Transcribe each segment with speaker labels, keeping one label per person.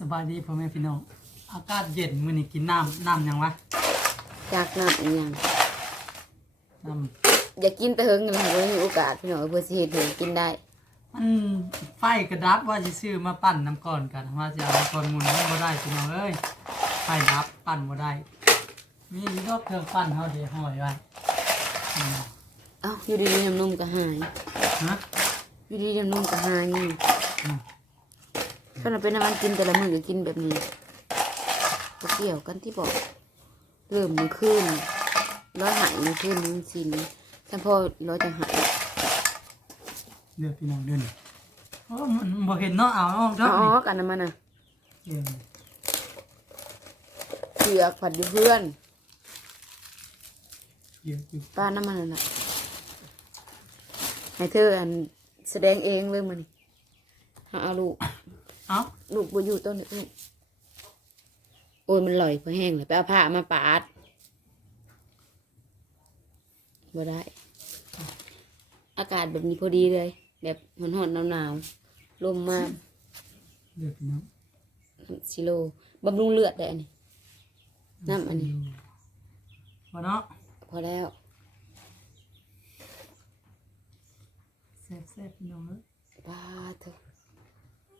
Speaker 1: สบายดีพ่อแม่พี่น้อง อากาศเย็นมื้อนี้กินน้ำน้ำหยังวะ
Speaker 2: จากน้ำอีหยัง
Speaker 1: น้
Speaker 2: อย่ากินแต่เฮิงเลยบ่มีโอกาสพี่น้องเพื่อสิเฮ็ดให้กินได้ำ
Speaker 1: มันไฟกระดับว่าสิซื้อมาปั่นน้ำก่อนกันว่าจะเอาน้ำก่อนหมุนมันบ่ได้พี่น้องเอ้ยไฟดับปั่นบ่ได้ มีอยู่ดอกเครื่องปั่นเฮาเดี๋ยวห้อยไว้อืม
Speaker 2: เอ้าอยู่ดีๆน้ำนมก็หาย
Speaker 1: ฮะ
Speaker 2: อยู่ดีๆน้ำนมก็หายนี่
Speaker 1: อืม
Speaker 2: ถ้าเราเป็นน้ำมันกินแต่ละมื้อก็กินแบบนี้บ่เกี่ยวกันที่บอกเริ่มมื้อคืนร้อยหายมื้อคืนมื้อสินท่านพ่อร้อยจะหาย
Speaker 1: เดี๋ยวพี่น้องเดินโอ้มันบ่เห็นเนาะเอาเอาเด้
Speaker 2: อ๋
Speaker 1: อ
Speaker 2: อ
Speaker 1: นี่
Speaker 2: กันน้ำมันน่ะ
Speaker 1: เดี๋ยว
Speaker 2: เผือกผัดอยู่เพื่อน
Speaker 1: เดี๋ยวอยู่
Speaker 2: ป้าน้ำมันนั่นน่ะให้เธออันแสดงเองเลยมันหาเอาลูก
Speaker 1: เอ้า
Speaker 2: ลูกบ่อยู่ต้นนี้โอ้ยมันลอยพอแห้งเลยไปเอาผ้ามาปาดบ่ได้ อากาศแบบนี้พอดีเลย แบบร้อนๆหนาวๆลมมาก
Speaker 1: เดี๋ยวพี่น้อง
Speaker 2: ชิโลบำรุงเลือดได้อันนี้น้ำอันนี้
Speaker 1: บ่เนาะ
Speaker 2: พอแล้ว
Speaker 1: แซ่บๆพี่น้องเอ้ย
Speaker 2: ป้าเถอะ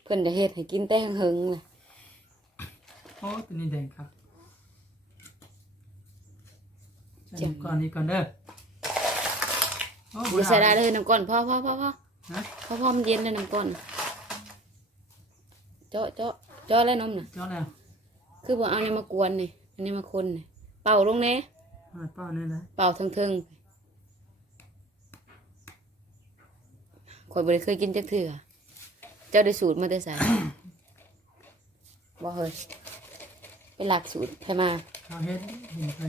Speaker 2: เพิ่นจะเฮ็ดให้กินแต่หึงๆน่ะ
Speaker 1: โอ้ตัวนี้แดงครับใส่น้ำก่อนนี้ก่อนเด้อโอ้
Speaker 2: อย่าใส่ได้เลยน้ำก้อนพ่อพ่อพ่อพ่อ
Speaker 1: ฮะ
Speaker 2: พ่อพ่อมันเย็นเลยน้ำก้อนเจาะเจาะเจาะแล้วนมน่ะ
Speaker 1: เจ้าแล้ว
Speaker 2: คือบอกเอาเนี่ยมากวนนี่อันนี้มาคนนี่เป่าลงแน่
Speaker 1: หาเป้านี่นะ
Speaker 2: เป่าทั้งเทิงๆข่อยบริเคยกินจักเถื่อ เจ้าได้สูตรมาแต่ใส่บ่เฮ้ยเป็นหลักสูตรใครมา
Speaker 1: เขาเฮ็ดเห็นไป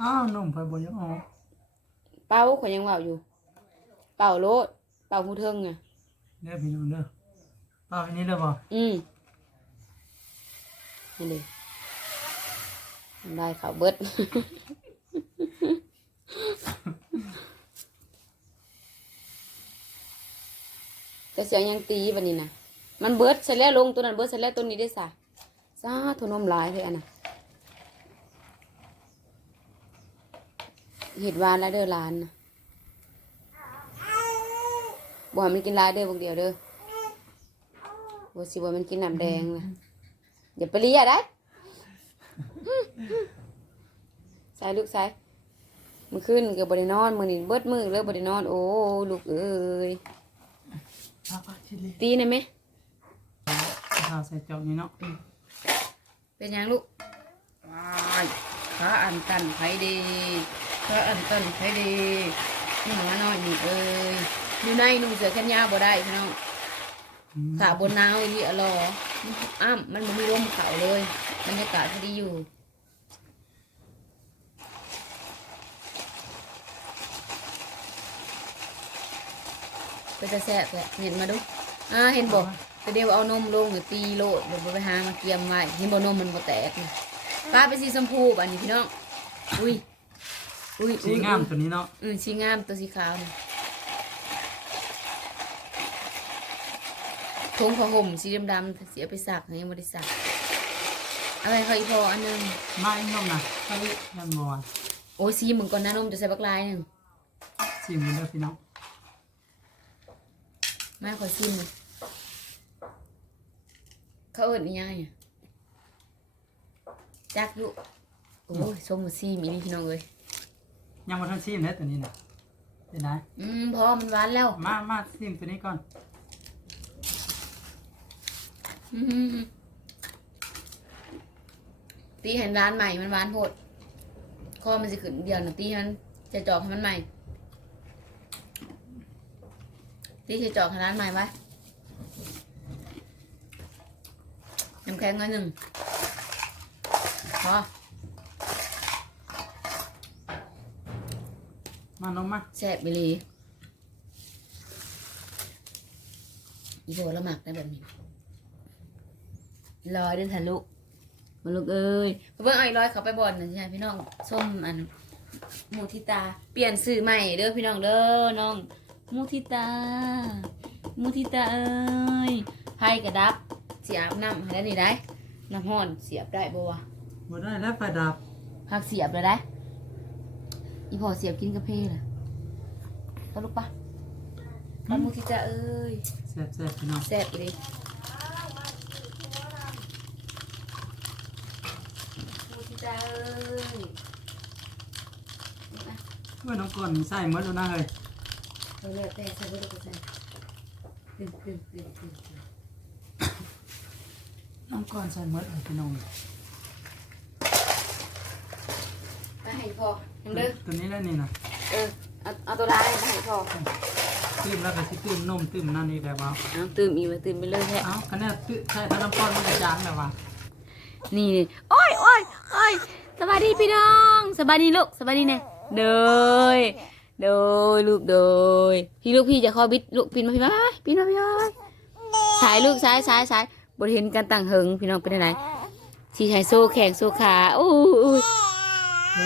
Speaker 1: อ้าวนุ่มไปบ่ยังออก
Speaker 2: เป่าข่อยยังเว่าอยู่ เป่าโลดเป่าหูเทิงอะ
Speaker 1: เด้อพี่น้องเด้อเป้าอันนี้เด้อบ่
Speaker 2: อืมนี่เลยได้ข่าวเบิด แต่เสียงยังตีบันนี้นะมันเบิดเสร็จแล้วลงตัวนั้นเบิดเสร็จแล้วตัวนี้ได้สะซาทนมหลายเลยอันน่ะเห็ดวานแล้วเด้อหลานนะบ่ให้มันกินลายเด้อบางเดียวเด้อบ่สิว่ามันกินน้ำแดงเลยอย่าไปเลียได้ใส่ลูกใส่มันขึ้นกับบริโนอนมือนี่เบิดมือเลยบริโนอนโอ้ลูกเอ้ย
Speaker 1: ป้าป้าชิลิ
Speaker 2: ตีนะไหม
Speaker 1: ข้าวใส่จอกนี่เนาะ
Speaker 2: เป็นยังลูกว้ายขาอันตันไผดีขาอันตันไผดีนี่หัวน้อยนี่เอ้ยอยู่ในนุ่งเสื้อแขนยาวบ่ได้พี่น้อง
Speaker 1: อืม
Speaker 2: ขาบนหนาวอีนี่อะลอมันอ้ำมันบ่มีลมเขาเลยบรรยากาศพอดีอยู่ ไปจะแซ่บแหละเห็นมาดูอ่าเห็นบอกแต่เดี๋ยวเอานมลงหรือตีโลดเดี๋ยวไปหามาเกียมไว้เห็นบอกนมมันบ่แตกนะป้าไปนสีชมพูป่ะนี่พี่น้องอุ้ยอุ้ย
Speaker 1: สีงามตัวนี้เนาะ
Speaker 2: อืมสีงามตัวสีขาวนี่ทงผ้าห่มสีดำๆเสียไปสักยังไม่ได้สักอะไรเคยพออันหนึง
Speaker 1: มาอีกน้องนะถ้าวิยันบ่ว่า
Speaker 2: โอ้ยสีเหมือนก่อนนะนมจะใส่บักลายหนึ่ง
Speaker 1: สิมันเด้อพี่น้อง
Speaker 2: มาขอชิมหน่อยเขาเอิญอีหยังไงจักอยู่โอ้ยส้มกับซีมีนี่พี่น้องเอ้ย
Speaker 1: ยังบ่ทันซิมเด้อตัวนี้น่ะเป็นได
Speaker 2: อืมพอมันหวานแล้ว
Speaker 1: มามาซิมตัวนี้ก่อน
Speaker 2: อืมตีเห็นร้านใหม่มันหวานโพดคอมันจะขึ้นเดียวนะตีให้มันจะจอกให้มันใหม่ ตีจะจอกให้ร้านใหม่ไว้น้ำแข็งหน่อยหนึ่งพอ
Speaker 1: มานมมา
Speaker 2: แซ่บไปเลยอีโบละหมักได้แบบนี้ลอยเดินทะลุมาลูกเอ้ยเพิ่งเอาอีร้อยเขาไปบ่อนนะใช่พี่น้องส้มอันหมูทิตา เปลี่ยนสื่อใหม่เด้อพี่น้องเด้อน้องห มูทิตาหมูทิตาเอ้ยไพ่กระดับสียบน้ำให้ได้นี่ได้น้ำห้อนเสียบได้บ่วะ
Speaker 1: บ่ได้แล้วไฟดับ
Speaker 2: พักเสียบเลยได้อีพอเสียบกินกาแฟล่ะตลุกปะปลาหมูที่จะเอ้ย
Speaker 1: แซ่บแซ่บพี่น้อง
Speaker 2: แซ่บเลยหมูที่จะเอ้ยนี่นะ
Speaker 1: เมื่อน้องก่อนใส่หมดแล้วนะเฮ้ย
Speaker 2: เอาแล้วแต่ใส่ไปเลยก็ใส่ตึงตึงตึงตึงตึง
Speaker 1: น้องก่อนใส่หมดเลยพี่น้อง
Speaker 2: ไปให้พอยังเด้อ
Speaker 1: ตัวนี้แล้วนี่นะ
Speaker 2: เออเอาเอาตัวร้ายไปให้พอ
Speaker 1: ตื้มแล้วก็สิตื้มนมตื้มนั่นนี่แบบว่า
Speaker 2: เอาตื่มอีกเลยตื่มไปเลยแท้
Speaker 1: เอ้าคะแนนตื้มใส่ถ้าน้ำก้อนมันจะจางแบบว่า
Speaker 2: นี่นี่โอ้ยโอ้ยโอ้ยสบายดีพี่น้องสบายดีลูกสบายดีเนี่ยเดย เดยลูกเดย พี่ลูกพี่จะคอบิดลูกปินมาพี่มาปินมาพี่มาสายลูกสายสายสายบริเห็นการต่างเหิงพี่น้องเป็นยังไงสีชายโซ่แข่งโซ่ขาโอ้ย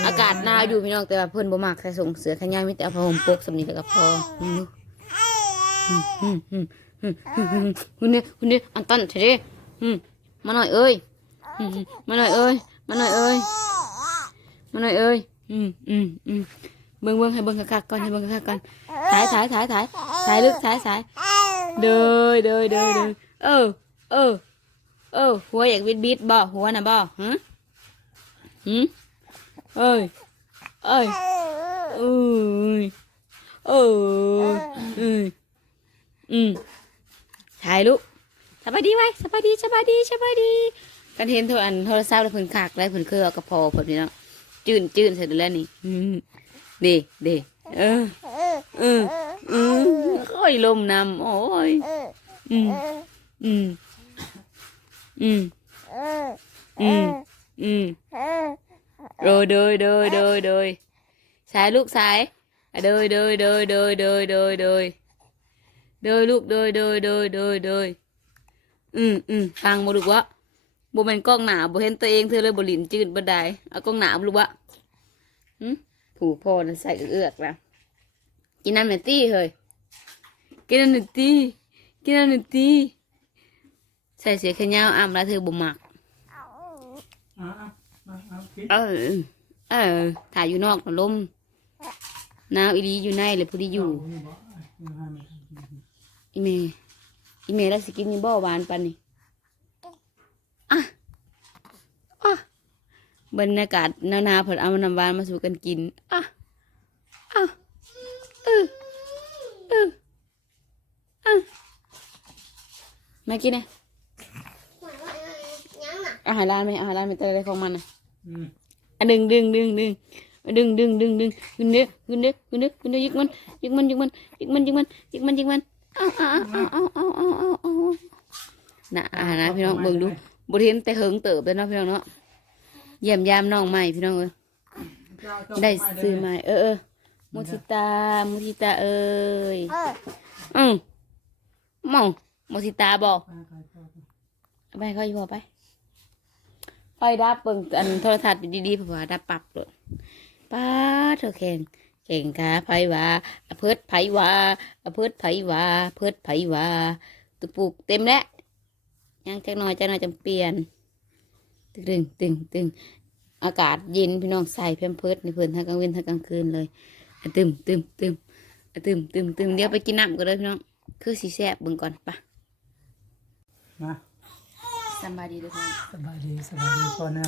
Speaker 2: อากาศหนาวอยู่พี่น้องแต่ว่าเพิ่อนบ่มักใส่ส่งเสือขยายมีแต่เอาผ้าห่มปกสำนีแล้วก็พอคุณเนี่ยคุณเนี่ยอันตันเฉยมาหน่อยเอ้ยมาหน่อยเอ้ยมาหน่อยเอ้ยมาหน่อยเอ้ยอืมอืมอืม เบิ่งเบิ่งให้เบิ่งคักๆก่อนให้เบิ่งคักๆก่อนถ่ายถ่ายถ่ายถ่ายถ่ายลึกถ่ายถ่ายเดยเดยเดยเดยเออ เออ เออ หัวอยากบิดบิดบ่หัวน่ะบ่ฮะหืมเอ้ยเอ้ยเอ้ยเอ้ยเอ้ยอืมถ่ายลูกสบายดีไว้สบายดีสบายดีสบายดี กันเห็นโทรอันโทรศัพท์แล้วเพิ่นขากแล้วเพิ่นเคยเอากระพาเพิ่นนี่เนาะจืนจืนเสร็จแล้วนี่อืม เด้เด้เออเอออืมค่อยลมนำโอ้ยอืมอืมอืมอืมอืมโดยโดยโดยโดยโดยสายลูกสายโดยโดยโดยโดยโดยโดยโดยโดยลูกโดยโดยโดยโดยโดยอืมอืมฟังบ่ลูกวะบ่แม่นกล้องหนาบ่เห็นตัวเองเธอเลยบ่หลินจืดบ่ได้เอากล้องหนาบ่รู้วะหึผู กพ่อน่ะใส่เอือกๆแล้วกินน้ำหน่อยตี้เฮ้ยกินน้ำหน่อยตี้กินน้ำหน่อยตี้ใส่เสียแค่ยาวอ้ำแล้วเธอบ่มัก
Speaker 1: เอาเอาเอาเอาคิด
Speaker 2: เออเออถ่ายอยู่นอกน่ะลมหนาวอีหลีอยู่ในเลยพอดีอยู่
Speaker 1: นี่บ่เอาให้มัน
Speaker 2: อีเมอีเมแล้วสิกินนี่บ่หวานปานนี้อะอะ บรรยากาศหนาวๆเพิ่นเอาน้ำหวานมาสู่กันกินอะอะเออเอออะมากินเนี่ยอาหารร้านไหมอาหารร้านมีแต่อะไรของมันน่ะ
Speaker 1: อืม
Speaker 2: อะดึงดึงดึงดึงดึงดึงดึงดึงขึ้นเด้อขึ้นเด้อขึ้นเด้อขึ้นเด้อยึกมันยึกมันยึกมันยึกมันยึกมันยึกมันยึกมันเอาเอาเอาเอาเอาเอาเอาเอาน่ะอ่านะพี่น้องเบิ่งดูบ่เห็นแต่เหิงเติบเลยเนาะพี่น้องเนาะ เยี่ยมยามน้องใหม่พี่น้องเอ้ยได้ซื้อใหม่เออเออมุทิตามุทิตาเอ้ยอืมมองมุทิตาบอกไปไปเขาอยู่บ่ไปไฟดับเบิ่งอันโทรทัศน์ดีๆเพราะว่าดับปรับเลยป้าเธอแข่งแข่งกาไผว่าอเพิดไผว่าอเพิดไผว่าเพิดไผว่าตุปลูกเต็มแล้วยังจักหน่อยจักหน่อยจำเปลี่ยน ตึงตึงตึงอากาศเย็นพี่น้องใส่แพมเพิดในเพิ่นทั้งกลางวันทั้งกลางคืนเลยอะตึมตึมตึมอะตึมตึมตึมเดี๋ยวไปกินน้ำกันเลยพี่น้องคือสีแซ่บเบิ่งก่อนปะ
Speaker 1: นะ
Speaker 2: สำบายดีทุกคน
Speaker 1: สบายดีสบายดีพ่อแน่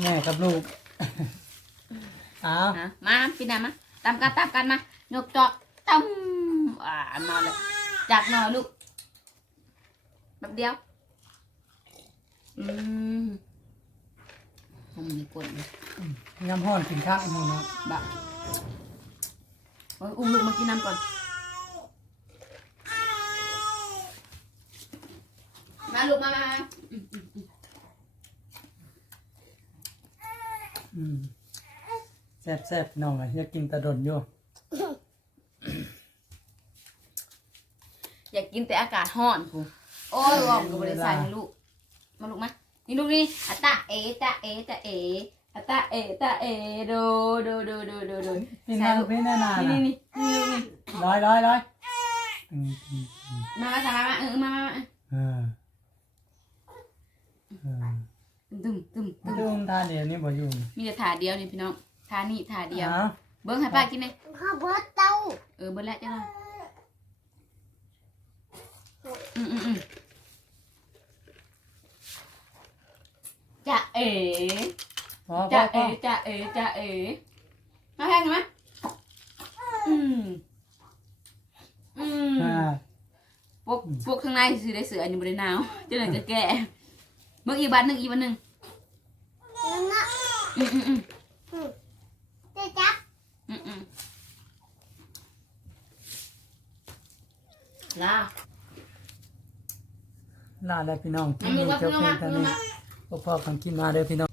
Speaker 1: แม่กับลูกเอา
Speaker 2: นะมาพี่นามาตามกันตามกันมายกจอกตั้มอ่ามาเลยจับหน่อยลูกแบบเดียวอืม ทำมีกดนะ
Speaker 1: น้ำห้อนกินข้าวหมูเนาะ
Speaker 2: บะโอ้ยอุ้มลูกมากินน้ำก่อน มาลูกมามามา
Speaker 1: อืมแซ่บแซ่บน้องอะอยากกินตะดนอยู่
Speaker 2: อยากกินแต่อากาศร้อนกูโอ้ยว่อมกับบริษัทให้ลูก มาลูกมา นี่ลูกนี่อะตะเอตะเอตะเออะตะเอตะเอโดโดโดโดโดโด
Speaker 1: พี่นาพี่นานา
Speaker 2: นี่
Speaker 1: น่ะ
Speaker 2: นี่นี่นี่นี่
Speaker 1: ร้อยร้อยร้อยอืมอืมอืม
Speaker 2: มามามามาเออมามามา
Speaker 1: เออเออ
Speaker 2: ตึมตึมตึม
Speaker 1: ดูมตาเดียวนี่บ่อยู่
Speaker 2: มีแต่ถาเดียวนี่พี่น้องถานี่ถาเดียว
Speaker 1: อ้าว
Speaker 2: เบิ้งให้ป้ากินเลย
Speaker 3: ข้าวเบิดเต้า
Speaker 2: เออเบิ้งแล้วจ้าอืมอืมอืมจะ เอ๋
Speaker 1: พอพ
Speaker 2: จะ
Speaker 1: อพ
Speaker 2: เอ๋
Speaker 1: อ
Speaker 2: จะเอ๋จะเอ๋มาแพงไหมอืมอืม
Speaker 1: อ่า
Speaker 2: พวกพวกข้างในซื้อได้เสืออันนี้บริหนาวเจะไหนจะแก่เบิ้งอีกบันหนึ่งอีกบันหนึ่ง
Speaker 3: นั่นนะ
Speaker 2: อืมอืมอืม
Speaker 3: จะจับ
Speaker 2: อืมอืมลา
Speaker 1: ลาแล้วพี่น้องที่
Speaker 2: มันมี
Speaker 1: นี่
Speaker 2: วัด
Speaker 1: เจ้า
Speaker 2: เพื่อ
Speaker 1: เพีย
Speaker 2: มาง
Speaker 1: เท่า
Speaker 2: เพื่อ
Speaker 1: นี้
Speaker 2: มา
Speaker 1: พอๆกันกินมาเด้อพี่น้อง